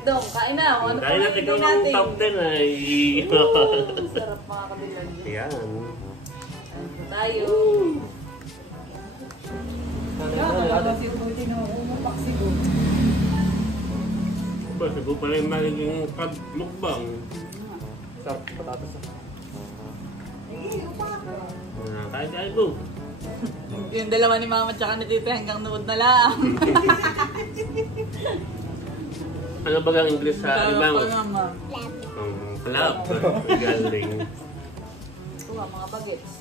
Dong, kain na. Ano dahil natin ikaw ng top 10 ay... Sarap mga kadilag. Ayan. Ano tayo? Si Ubuti na umupak siguro. Ba, siguro pala yung magiging mukbang. Sarap patatas. Kaya go. Yung dalawa ni Mama tsaka ni Tita hanggang nood na lang. Ano ba ang English sa alimango? Club. Galing. Ito mga bagets.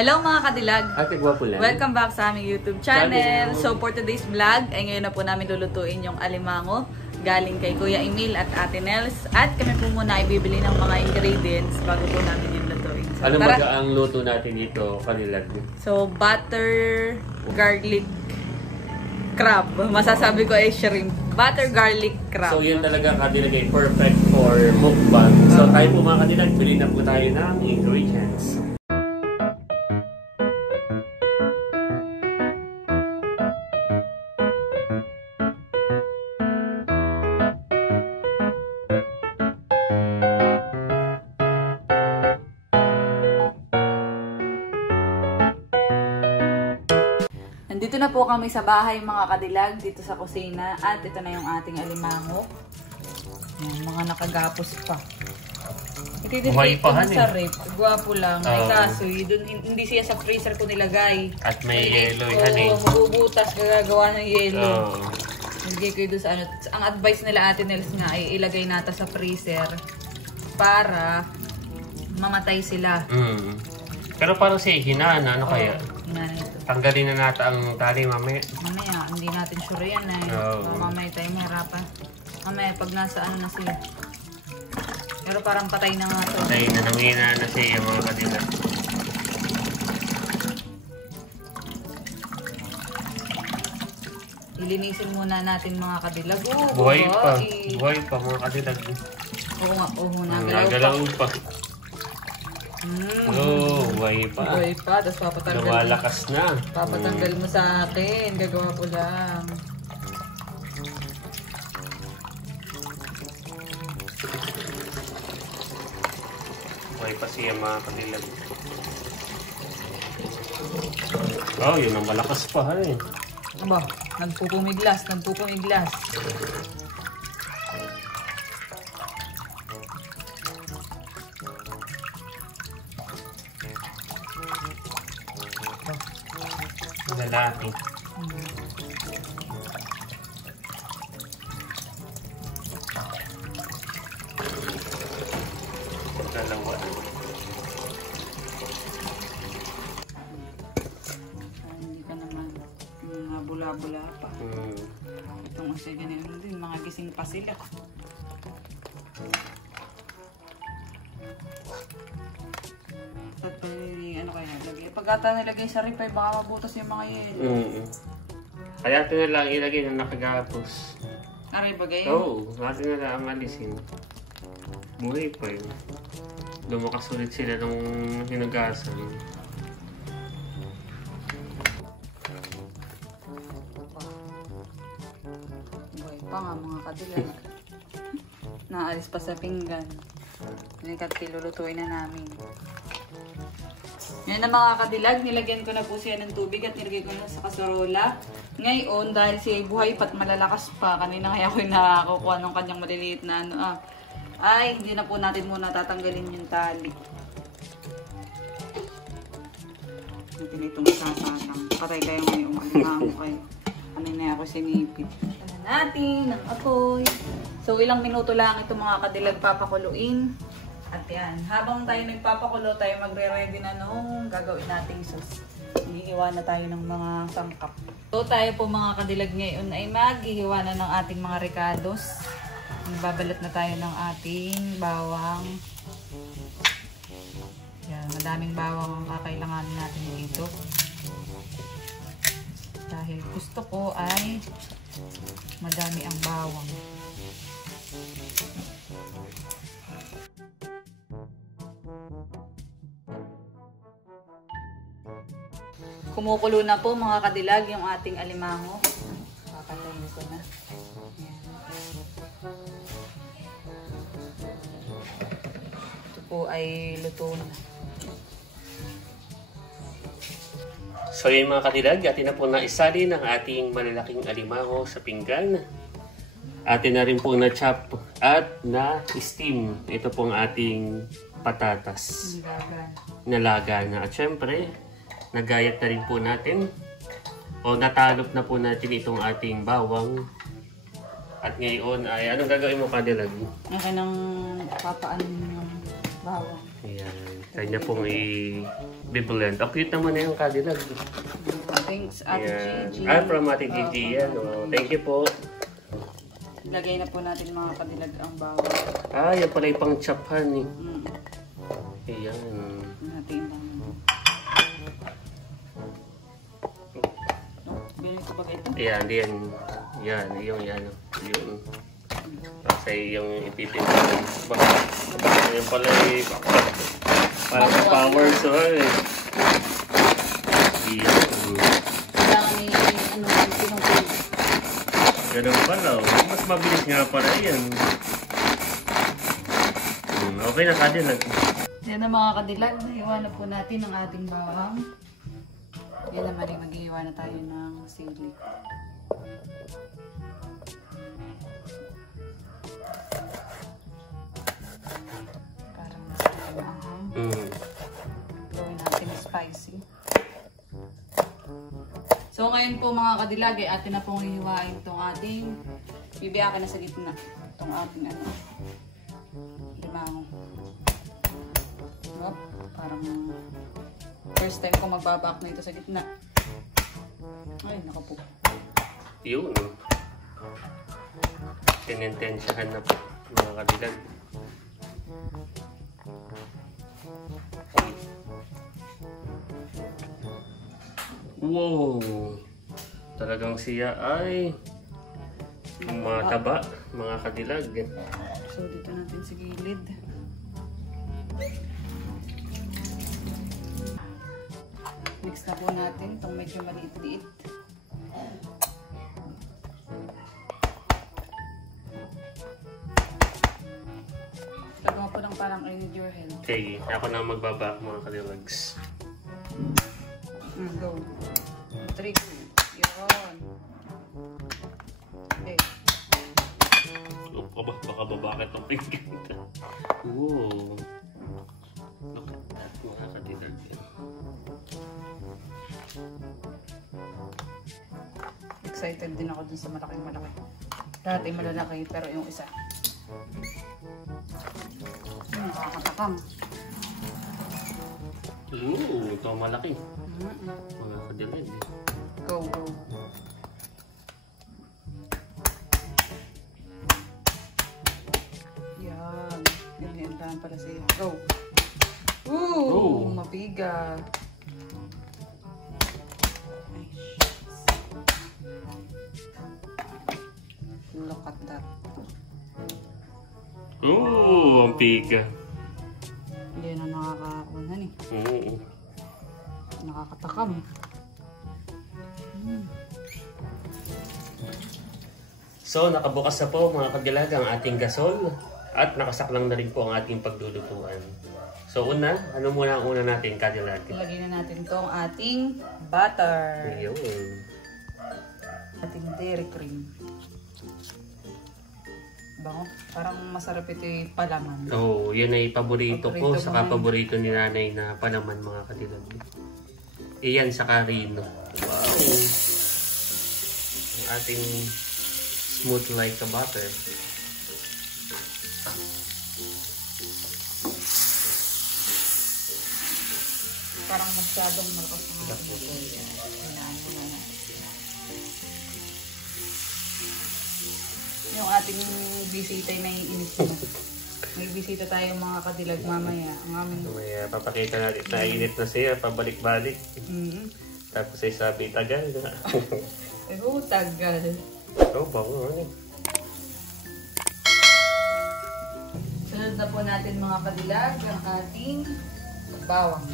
Hello mga kadilag! Ate Gwapo lang. Welcome back sa aming YouTube channel. So for today's vlog, ay ngayon na po namin lulutuin yung alimango galing kay Kuya Emil at Ate Nels. At kami po muna ay bibili ng mga ingredients bago po namin yung lutuin. So, ano ba ang luto natin dito, kadilag? So butter garlic crab. Masasabi ko ay shrimp. Butter garlic crab. So yun talaga kadilag ay perfect for mukbang. So tayo po mga kadilag, bili na po tayo ng ingredients. Nandito na po kami sa bahay mga kadilag, dito sa kusina. At ito na yung ating alimango. Yung mga nakagapos pa. Buhay pa han sa rep. Gwapo lang. Ay kaso, hindi siya sa freezer ko nilagay. At may yellow yan eh. Mabubutas, gagawa ng yellow. Nilagay ko doon sa ano. Ang advice nila Ate Nels nga ay ilagay natin sa freezer para mamatay sila. Pero parang siya hinana, ano kaya? Tanggalin na natin ang tali mamaya. Mamaya, hindi natin sure yan eh. Mamaya tayo mahirapan. Mamaya, pag nasa ano na sila. Pero parang patay na nga to. Patay na, nangina na siya yung mga kadilag. Ilinisin muna natin mga kadilag. Buhay pa. Buhay pa mga kadilag. Oo nga, nagalaw pa. Buhay pa. Buhay pa, tapos papatanggal. Lumalakas na. Papatanggal mo sa akin. Gagawa ko lang. Buhay pa siya mga kadilag. Oh, yun ang malakas pa eh. Aba, nagpupumiglas. Lalaki. Dalawa. Hindi ka naman mga bula-bula pa. Itong kasi ganyan din, mga gising pa sila. Ano kaya lagay? Pagkata nilagay sa rip ay baka mabutas yung mga yelo. Kaya ito na lang ilagay na nakagapos. Aray bagay? Oo, natin na lang alisin. Buhay pa yun. Lumakas ulit sila nung hinugasan. Buhay pa nga mga kadilag. Naalis pa sa pinggan. Nilikat kilulutuin na namin. Yan na mga kadilag, nilagyan ko na po siya ng tubig at nilagay ko na sa kasarola. Ngayon, dahil siya buhay pa't malalakas pa, kanina kaya ko nakakuha ng kanyang maliliit na ano, ay, hindi na po natin muna tatanggalin yung tali. Natin itong sasasang. Patay kayo ngayon, ano kayo. Ano na ako sinipid. Ano natin, ang apoy. So, ilang minuto lang ito mga kadilag papakuluin. At yan, habang tayo nagpapakulo, tayo magre-ready na nung gagawin nating sauce. Hihiwa na tayo ng mga sangkap. So tayo po mga kadilag ngayon ay maghihiwa na ng ating mga ricados. Babalat na tayo ng ating bawang. Yan, madaming bawang ang kakailanganin natin dito. Dahil gusto ko ay madami ang bawang. Kumukulo na po mga kadilag yung ating alimango. Kakatayin ko na. Ayan. Ito po ay luto na. So yun mga kadilag, atin na po na isalin ang ating malalaking alimango sa pinggan. Atin na rin po na chop at na steam. Ito pong ating patatas. Nalaga na. At syempre, nagayat na rin po natin o natalop na po natin itong ating bawang. At ngayon ay anong gagawin mo kadilag? Akin ang papaan ng bawang. Ayan. Kanya pong i-blend. Oh, cute naman na yung kadilag. Thanks, Ate Gigi. From Ate Gigi yan. Oh, thank you po. Lagay na po natin mga kadilag ang bawang. Yan pala yung pang chophan eh. Ayan. Natin lang. Bilhin ko ba ito? Ayan, yan. Yan, yung yan. Yun. Kasi yung ititinda. Yung pala yung parang power so eh. Kailangan may ano, pinong-pin. Ganun pala. Mas mabilis nga pala yan. Okay na kadilag. Yan na mga kadilag. Iwan na po natin ang ating bawang. Yan naman rin mag-iwan na tayo ng sili. Parang masarap na ahang. Gawin natin spicy. So ngayon po mga kadilag, atin na pong hihiwain itong ating bibiyakin na sa gitna. Itong ating ano, limango. Diba? Parang first time ko magbabak na ito sa gitna. Ay, nakapo. Yun. Sinintensyahan na po mga kadilag. Wow! Talagang siya ay mataba mga kadilag. So dito natin sa gilid. Mix na po natin itong medyo maliit-liit. Lagawa po ng parang I need your help. Okay, ako na magbaba mga kadilags. Go. 3. Yun. Okay. Baka babakit ang pinggan. Ooh. Look at that mga kadilag. Excited din ako dun sa malaki. Dati malalaki pero yung isa. Nakakatakam. Ooh, ito malaki. Mga kadilag. Go. Yan. Ganyan pala siya. Go. Ooh, mabiga. Look at that. Ooh, ang piga. Hindi na nakakakunan eh. Oo. Nakakatakam. So, nakabukas na po mga kadilag ang ating gasol at nakasaklang na rin po ang ating paglulutuan. So, una, ano muna ang una natin kadilag? Ilagay na natin itong ating butter. Ayun. Ating dairy cream. Bango. Parang masarap ito yung palaman. Oh, yun ay paborito ko. Paborito Saka mo paborito ni nanay na palaman mga kadilag. Iyan sa karino. Wow! Ang ating smooth like a butter. Parang masyadong malakas ng ating butter. Hinaan mo na. Yung ating bisita ay naiinit mo. May bisita tayo mga kadilag mamaya. Ang aming... May papakita natin na init na siya, pabalik-balik. Tapos ay sabi, tagal na. Tagal. Oh, bango. na po natin mga kadilag ang ating bawang.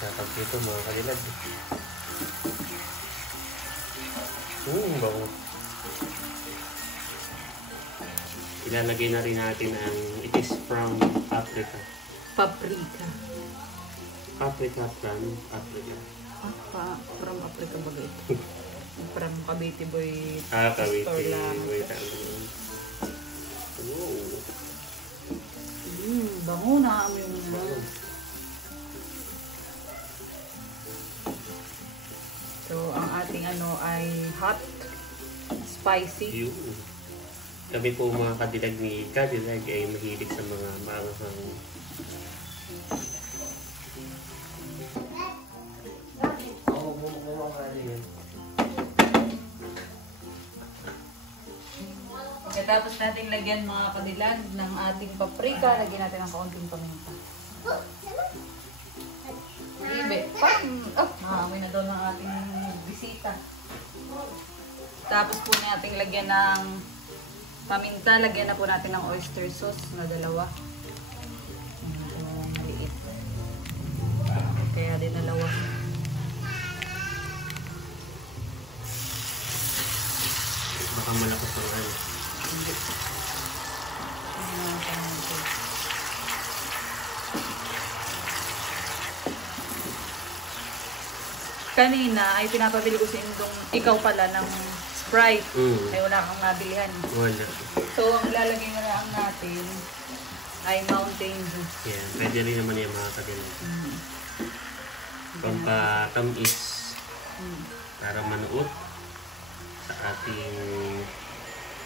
Sarap dito mga kadilag. Bango. Ilalagay na rin natin ang it is from Africa. Paprika. Africa from Africa. From Africa ba ito? From Cavite Boy. Cavite. Store lang. Wait, Bango na. Amoy mo na. So, ang ating ay hot, spicy. Yun. Kami po mga kadilag ni Kadilag ay mahilig sa mga maanghang. Pagkatapos natin lagyan mga kadilag ng ating paprika, lagyan natin ng kaunting paminta. Ibe, naamoy na daw ng ating bisita. Tapos po natin lagyan ng paminta, lagyan na po natin ng oyster sauce na 2. Maliit. Kaya din 2. Baka malakas ang ano. Hindi. Kanina ay pinapabili ko si Indong ikaw pala ng Sprite. Ay wala kang nabilihan. Wala. So, ang ilalagay na lang natin ay Mountain Dew. Yan. Pwede rin naman yung mga kadilag. Pampatamis. Para manuot sa ating...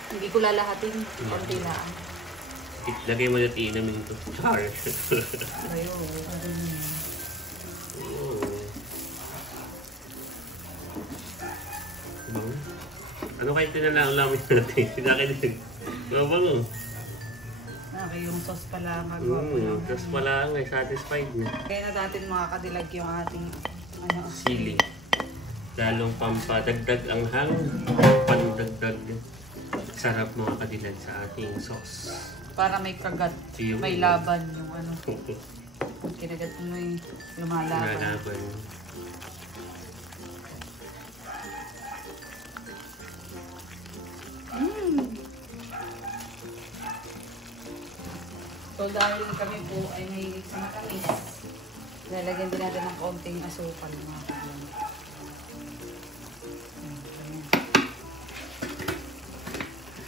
Hindi ko lalahatin. Konti lang. Lagay mo natin inamin ito. Char! Ayun. Ano kayo pinalaman natin? Sinakit din. Mabango. Yung sauce pala ang magawa ko lang. Tapos pala nga, satisfied na. Kaya na natin mga kadilag yung ating Sili. Lalong pampadagdag ang hang. Pandagdag. Sarap mga kadilag sa ating sauce. para may kagat. Yung May laban yung Pag kinagat mo yung lumalaban. Lumalaban. So dahil kami po ay mahilig sa matamis, lalagyan din natin ng konting asukal mga kaibigan.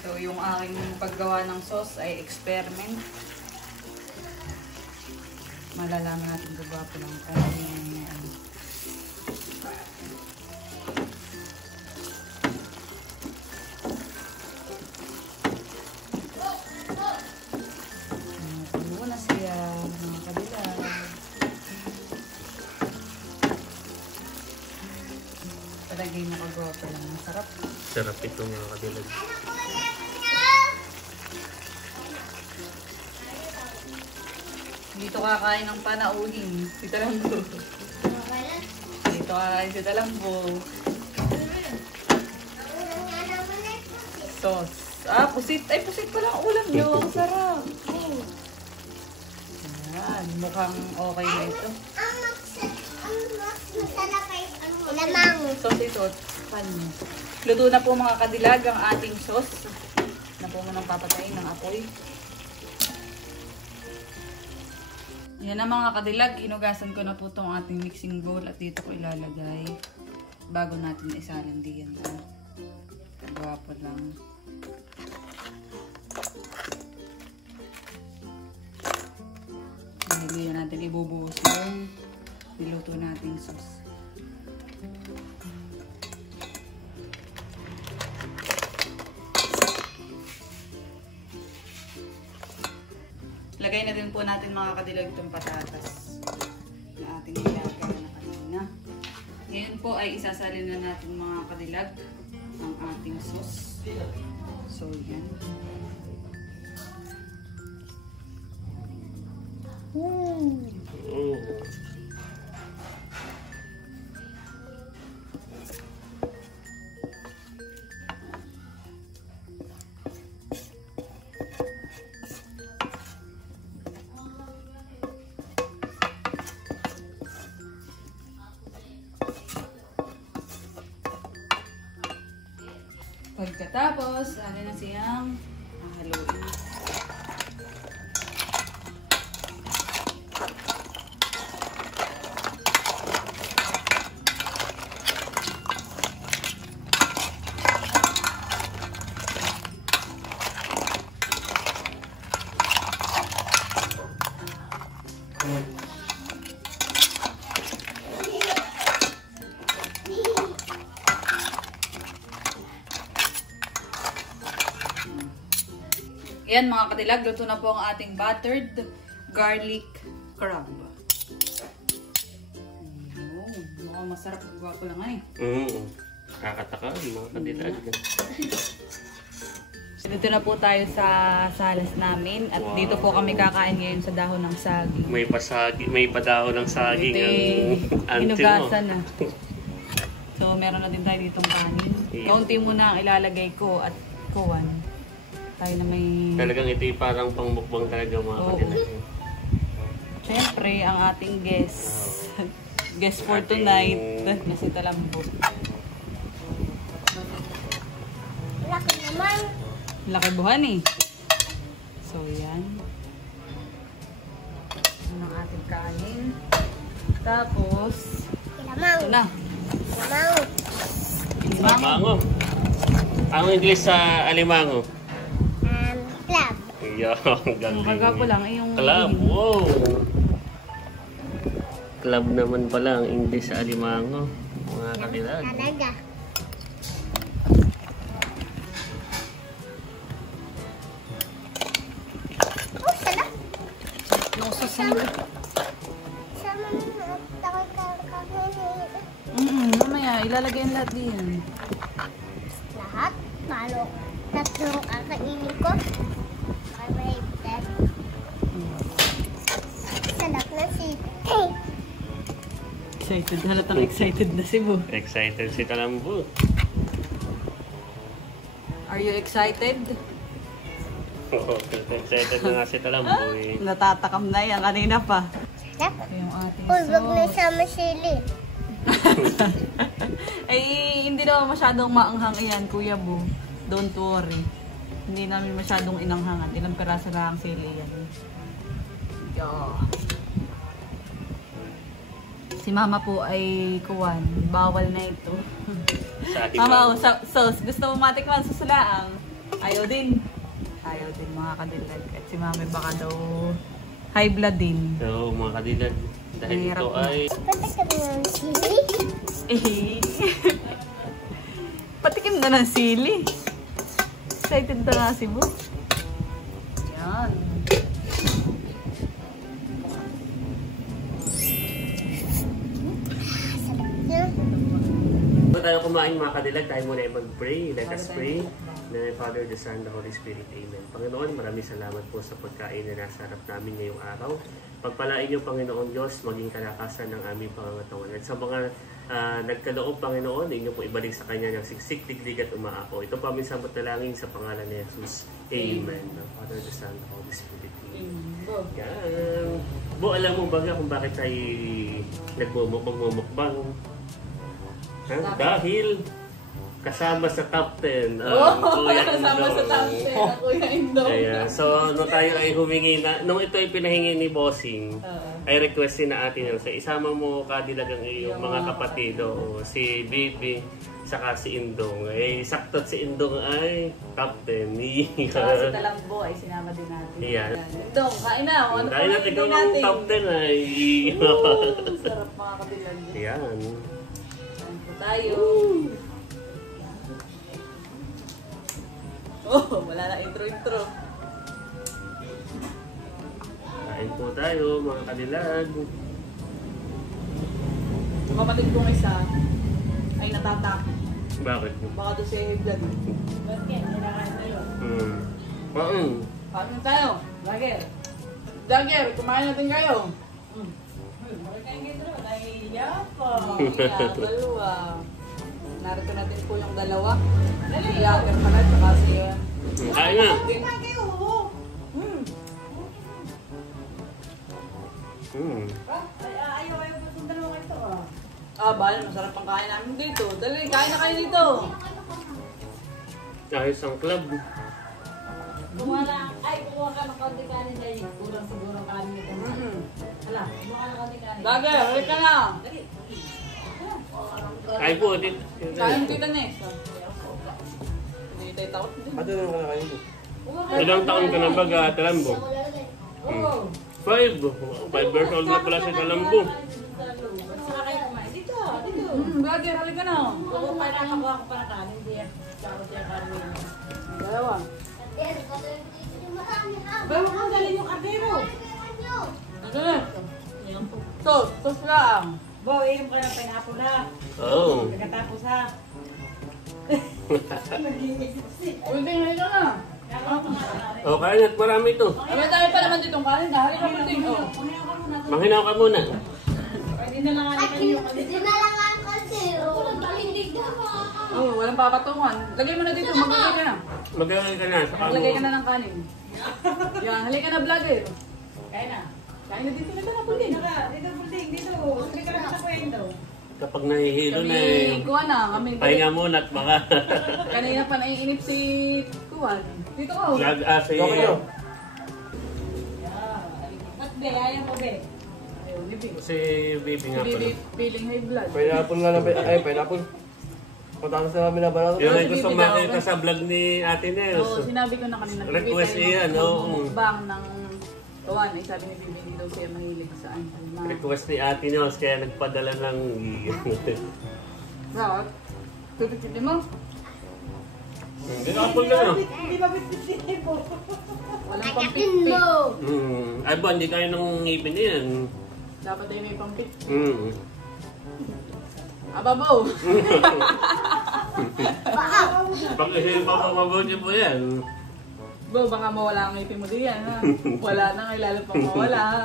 So yung aking paggawa ng sauce ay experiment. Malalaman natin gawa po ng palagay na kagawa pa lang. Masarap. Sarap ito mga kadilag. Dito kakain ng panauhin. Si Talambo. Dito kakain si Talambo. Sauce. Pusit. Ay, pusit pa lang ulam nyo. Ang sarap. Ayan. Mukhang okay na ito. Lamang. Sauce ito. Panyo. Luto na po mga kadilag ang ating sauce. Na po munang papatayin ng apoy. Yan na mga kadilag. Hinugasan ko na po itong ating mixing bowl. At dito ko ilalagay. Bago natin isalin diyan. Gwapo lang. Hindi na natin ibubuhos yung niluto nating sauce. Lagay na din po natin mga kadilag itong patatas na ating nilagay na kanina. Ngayon po ay isasalin na natin mga kadilag ang ating sauce. So yan. Mm. Pagkatapos, ano na siyang haluin. Yan mga kadilag, luto na po ang ating buttered garlic crab. Ayun, mukhang masarap. Gwapo lang ay. Kakataka, mga kadilag. Dito na po tayo sa salas namin at Wow. dito po kami kakain ngayon sa dahon ng saging. May padahon ng saging Ito ang auntie mo. hinugasan na. So meron na din tayo ditong kanin. Yeah. Kaunti muna ang ilalagay ko at kuwan. Tayo na may... Talagang ito yung parang pangmukbang talaga mga Oo. kadilag. Siyempre, ang ating guest. Guest for Ating- tonight na si Talambo. Laki naman. Laki buhan eh. So, yan. Yan ang ating kanin. Tapos, Lamang. ito na. Lamang. Alimango. Ang English sa alimango. Club. Yan, Ang galing. kagapo lang ay yung... Club, wow! Club naman pala ang English sa alimango. Mga kadilag. Talaga. Oh, sarap. Yung susunod. Sama na takot kakainin. Mamaya, ilalagay ang lahat din. Lahat? Malo. Tatlong kakainin ko. Karated. Sarap na si... Excited. Halatang excited na si Bu. Excited si Talambo. Are you excited? Excited na nga si Talambo eh. Natatakam na yan. Kanina pa. Sarap. Ito yung ating Uy, wag na sauce. sama sili. Ay, hindi naman masyadong maanghang iyan, Kuya Bu. Don't worry. Hindi namin masyadong inanghangan. Ilang peraso lang ang sili yan. Yo. Si Mama po ay kuwan. Bawal na ito. Sa Mama, alimango. sauce. Gusto mo matikman sa sulaang? Ayaw din. Ayaw din mga kadilag. At si Mama baka daw high blood din. So, mga kadilag. Dahil Mahirap ito na. ay... Patikim ng sili. Eh. Patikim na ng sili. Excited na nga si Bu. Yan. Yeah. Bago tayo kumain mga kadilag, tayo muna ay mag-pray. Let us pray. Na Father, the Son, the Holy Spirit. Amen. Panginoon, maraming salamat po sa pagkain na nasa harap namin ngayong araw. Pagpalain niyo, Panginoon Diyos, maging kalakasan ng aming pangangatawan. At sa mga nagkaloob, Panginoon, inyo po ibalik sa Kanya ng siksik, digdig at umaako. Ito po aming samot-dalangin sa pangalan ni Jesus. Amen. Ng Father, the Son, the Holy Spirit. Amen. Yan. Bo, alam mo ba kung bakit tayo nagmumukbang? Ha? Dahil kasama sa top 10 ang Kuya Kasama sa Indong. top 10 ang Kuya Indong. Ayan. So, nung tayo ay humingi na, nung ito ay pinahingi ni Bossing, ay requestin na atin yun. So, isama mo kadilag ang iyong mga kapatid, o si Bibi, saka si Indong. Eh, saktot si Indong ay top 10. Saka si Talambo ay sinama din natin. Yan. Dong, kain na. Ano Dahil natin kung ang top 10 ay... Sarap mga kabilang. Yan. Kain po tayo. Oh, wala na intro-intro. Kain po tayo, mga kadilag. Yung kapatid kong isa ay natatakot. Bakit? Baka doon si vlog. Ba't yan? Kailangan na yun. Paano? Paano tayo? Lagi. Dagger, kumain natin kayo. Bakit kayo dito? Nahihiya pa. Dalawa. Narito natin po yung dalawa. Si Dagger pala, tsaka si... Kain na. Bahal, masarap ang kain namin dito. Dali, kain na kayo dito. Ayos ang club. Kumuha ka ng konti kanin dahil kulang siguro ang kanin nito. Hala, kumuha ka ng konti kanin. Dagger, halik ka na. Kain po, dito. Kain kita Nes. Hindi tayo takot din. Ano yung kanakain mo? Ilang taon ka na ba, Talambo? Oo. 5. 5 years old na pala si Talambo. Saka kayo kumain. Dito, dito. Dagger, halik ka na. Kung nakuha ko pa ng kanin, hindi yan. Charot yung kanin. Dalawa. Bawa kang galing yung kardero. Ano na? Sos lang. Bo, inom ka ng pineapple na. Oo. Pagkatapos ha. Uy, halik ka na. O, kain at marami ito. Ay, tayo pa naman ditong kanin. Halik ka pa din. Manghinaw ka muna. Pwede na lang natin yung Hindi na lang ang kaldero. Malindig na Oh, walang papatungan. Lagay mo na dito, maglagay ka na. Maglagay ka na. Saka Maglagay ka mo. na ng kanin. Yan, halik ka na vlogger. Kaya na. Kain na dito na ka na po din. Dito, bulding, dito. Hindi ka lang sa kwento. Kapag nahihilo Kami, na eh. kuha na. Kami, Pahinga muna at baka kanina pa naiinip si Kuwan. Dito ko. lag-asa Okay yun. Ba't be? Ayaw mo be? Ayun, ibig. Si baby nga pala. Feeling high blood. Pineapple nga lang. Ay, pineapple. Patatas na namin na barato. Yung may Si gusto Bibi daw, makita sa vlog ni Ate Oo, Nels. sinabi ko na kanina. Request iyan, oo. Mukbang ng Kuwan. Eh, sabi ni Bibi, hindi daw siya mahilig sa ano. Request ni Ate Nels kaya nagpadala ng Bakit? Tututin mo? Hindi na ako na. Hindi ba bitbitin mo? Walang pampit-pit. Ay ba, hindi kayo nang ngipin na yan. Dapat ay may pampit. Mm. Ababaw! Pag kasi mabuti po yan. Bo, baka mawala ang ngipin mo diyan, ha? Wala na, ay lalo pang mawala, ha?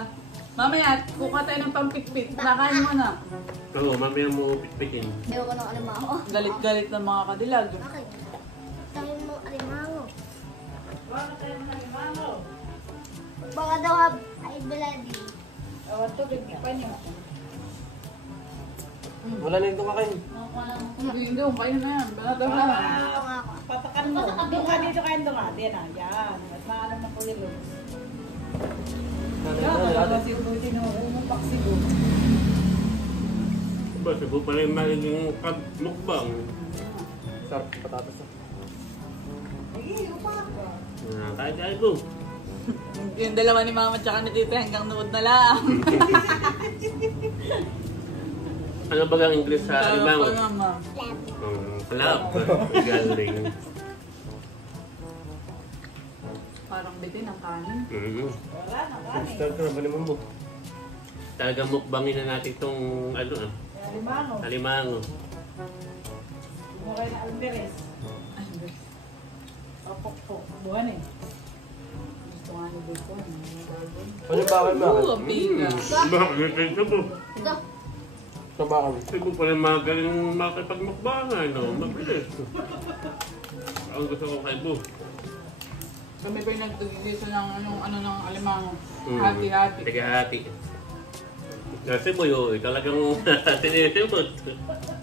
Mamaya, kuka tayo ng pampit-pit. Nakain mo na. Oo, mamaya mo pitpitin. Ayaw ko ng alimango. Galit-galit ng mga kadilag. Bakit? Tayo mo alimango. Bakit tayo mo ng mango? Baka daw ay baladi. Awan to, bigyan pa niyo. Wala na yung kumakain. Hindi, kain na yan. Banata na. Patakan mo. Doon ka dito kayo doon. Yan na, yan. Mas maalam na pulilo. Wala si Rudy na umupak siguro. Ba, siya po pala yung magiging mukbang. Sarap patatas na. Kaya ko. Yung dalawa ni Mama tsaka ni Tita hanggang nood na lang. Ano ba ang English sa alimango? Mama. Club. Galing. Parang bitin ang kanin. Wala na, kanin. Start ka na ba naman mo? Talagang mukbangin na natin itong ano, Alimango. alimango. Mo kayo na alberes. Ay, Diyos. Papok-pok. Buwan eh. Gusto nga ni Bacon. Ano ba kayo Oo, bakit? ang biga. Bakit ito po? Sa bakal. Hindi ko pala magaling makipagmukbangan, no? Mabilis. Ang gusto ko kay Bo. Kami pa yung nagtugigisa ng ano ng alimango. Hati-hati. Tiga-hati. Kasi mo yun, talagang tinitimot.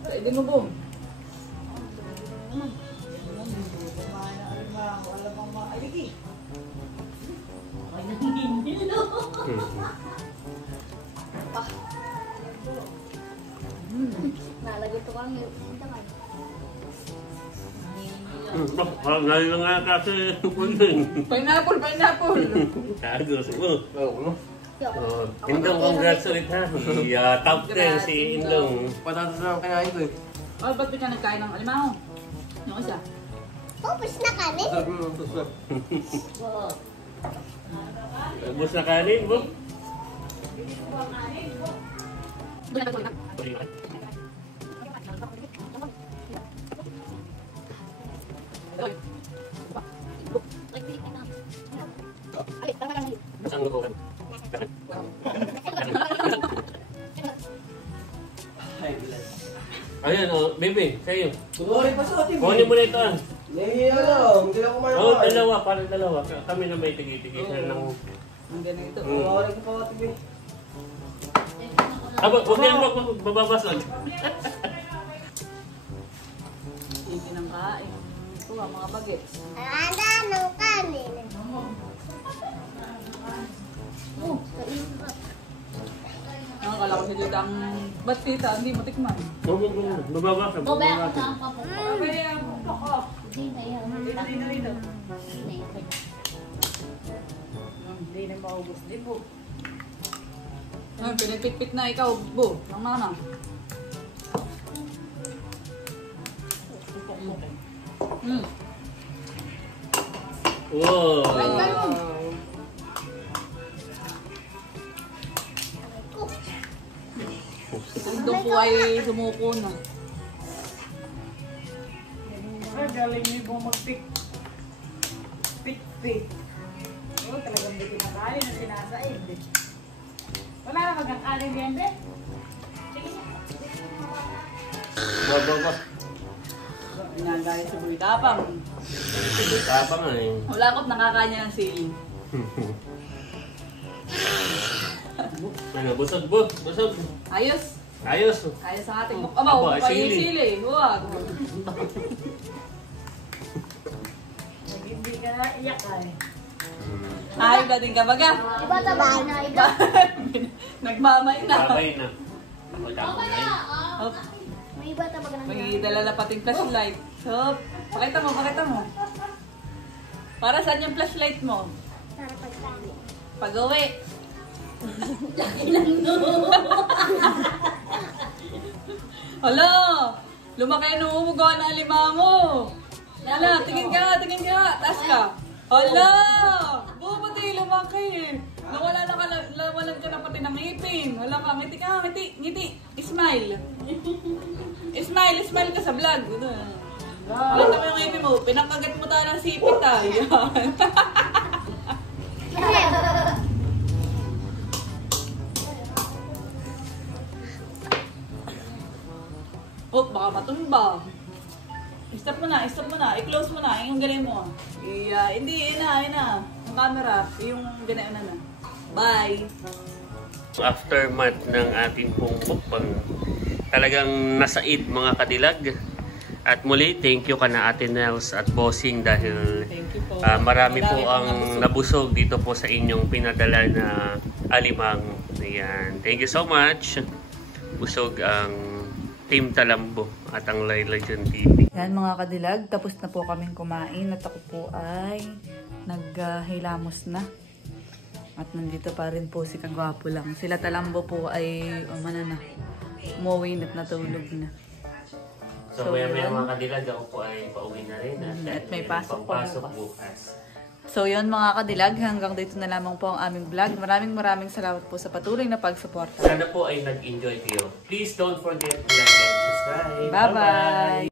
Pwede mo, Bong. Kumain na alimango. Alam mo mga aligi. Nalagot ko ang Parang ngayon nga kasi kunin. Pineapple, pineapple! Tago si Bo. Oo, ano? Indong, congrats ulit ha. Top 10 si Indong. Patatas na ang kinain ko eh. Oh, ba't ka nagkain ng alimango? Yung isa. Pupus na kami. Sarap mo, sarap. Ubus na kanin, Bo. Ang lukuhan. Ayan, baby, sa'yo. Kunwari pa sa atin. Kunin mo na ito, ah. Nahihiya lang. Hindi lang kumain. Oo, dalawa, parang dalawa. Kami na may tigi-tigi ng... Ang ganito. Kunwari ko pa atin. Huwag yan magbabasag. Hindi nang kain. Ito ang mga bagets. Ada ng kanin. Nakakala ko si Jude ang ba't tita, hindi matikman. Magbabasag. Bobay ako sa ang kapo. Kaya ako. Hindi na maubos. Di po. Pinipit-pit na ikaw, Bu, ng mama. Wow! Ito po ay sumuko na. Galing niyo po mag-pick. Pick. Oo, talagang may kinakain na sinasaid. Wala na magkakain yan, be? Bababa. Inagaya sa buhay tapang. Tapang nga eh. Wala ko't nakakanya ng sili. Ano, busog, busog. Ayos. Ayos. Ayos ang ating mukamaw. Aba, Kayo yung sili. sili. Huwag. Hindi ka na iyak ay. Ayaw na din ka baga. Iba tabahin na iba. Nagmamay na. Babay na. Ako tapang na yun. Oh, May iba tabagan na. may dala na pating flashlight. So, pakita mo. Para saan yung flashlight mo? Para pagkain. Pag-uwi. Hala! Lumaki nung umugawa ng alimango. Hala, tingin ka. Taas ka. Hala! Bumati, lumaki. Nawalan ka na pati ng ngipin. Hala ka, ngiti. Smile. Smile ka sa vlog. Pakita mo yung ngipin mo. Pinakagat mo tayo ng sipit ah. Yan. Oh, baka matumba. I-stop mo na. I-close mo na. Yung ganun mo. Hindi, yun na. Yung camera. Yung ganun na. Bye. Aftermath ng ating pong mukbang, talagang nasaid mga kadilag. At muli, thank you ka na Ate Nels at Bossing dahil Thank you po. marami po pong ang nabusog dito po sa inyong pinadala na alimang. Ayan. Thank you so much. Busog ang Team Talambo at ang Laila John TV. Yan mga kadilag, tapos na po kaming kumain at ako po ay naghilamos na. At nandito pa rin po si Kagwapo lang. Sila Talambo po ay umuwi at natulog na. So, maya-maya mga kadilag, ako po ay pauwi na rin. At may pasok po bukas. bukas. So yun mga kadilag, hanggang dito na lamang po ang aming vlog. Maraming salamat po sa patuloy na pagsuporta. Sana po ay nag-enjoy kayo. Please don't forget to like and subscribe. Bye-bye!